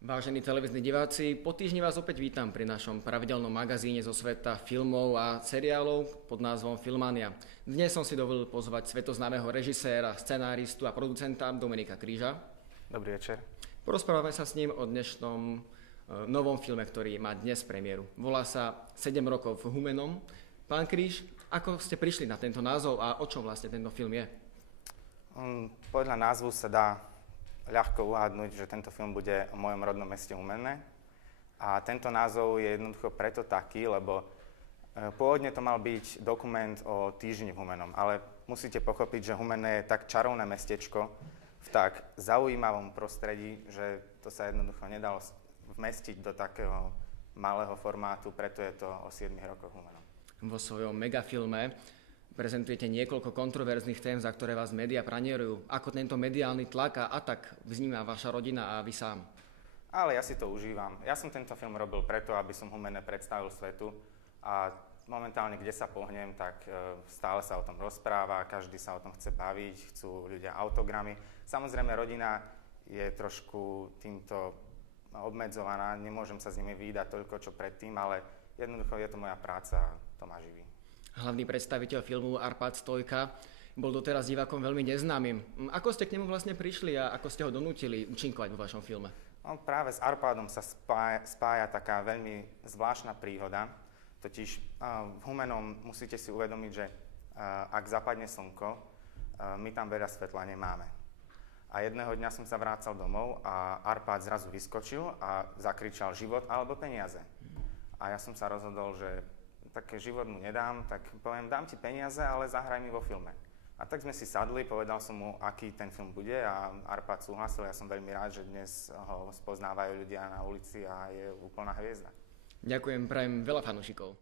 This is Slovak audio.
Vážení televízni diváci, po týždni vás opäť vítam pri našom pravidelnom magazíne zo sveta filmov a seriálov pod názvom Filmania. Dnes som si dovolil pozvať svetoznámeho režiséra, scenáristu a producenta Dominika Kríža. Dobrý večer. Porozprávame sa s ním o dnešnom novom filme, ktorý má dnes premiéru. Volá sa 7 rokov v Humennom. Pán Kríž, ako ste prišli na tento názov a o čom vlastne tento film je? Podľa názvu sa dá ľahko uhádnuť, že tento film bude o mojom rodnom meste Humenné. A tento názov je jednoducho preto taký, lebo pôvodne to mal byť dokument o týždni v Humennom, ale musíte pochopiť, že Humenné je tak čarovné mestečko v tak zaujímavom prostredí, že to sa jednoducho nedalo vmestiť do takého malého formátu, preto je to o 7 rokoch v Humennom. Vo svojom megafilme prezentujete niekoľko kontroverzných tém, za ktoré vás médiá pranierujú. Ako tento mediálny tlak a atak vníma vaša rodina a vy sám? Ale ja si to užívam. Ja som tento film robil preto, aby som Humenné predstavil svetu a momentálne, kde sa pohnem, tak stále sa o tom rozpráva, každý sa o tom chce baviť, chcú ľudia autogramy. Samozrejme, rodina je trošku týmto obmedzovaná, nemôžem sa s nimi vídať toľko, čo predtým, ale jednoducho je to moja práca a to ma živí. Hlavný predstaviteľ filmu Arpád Stojka bol doteraz divákom veľmi neznámym. Ako ste k nemu vlastne prišli a ako ste ho donútili účinkovať vo vašom filme? No, práve s Arpádom sa spája taká veľmi zvláštna príhoda. Totiž v Humennom musíte si uvedomiť, že ak zapadne slnko, my tam veľa svetla nemáme. A jedného dňa som sa vrácal domov a Arpád zrazu vyskočil a zakričal život alebo peniaze. A ja som sa rozhodol, že také život mu nedám, tak poviem, dám ti peniaze, ale zahraj mi vo filme. A tak sme si sadli, povedal som mu, aký ten film bude a Arpád súhlasil. Ja som veľmi rád, že dnes ho spoznávajú ľudia na ulici a je úplná hviezda. Ďakujem, prajem veľa fanúšikov.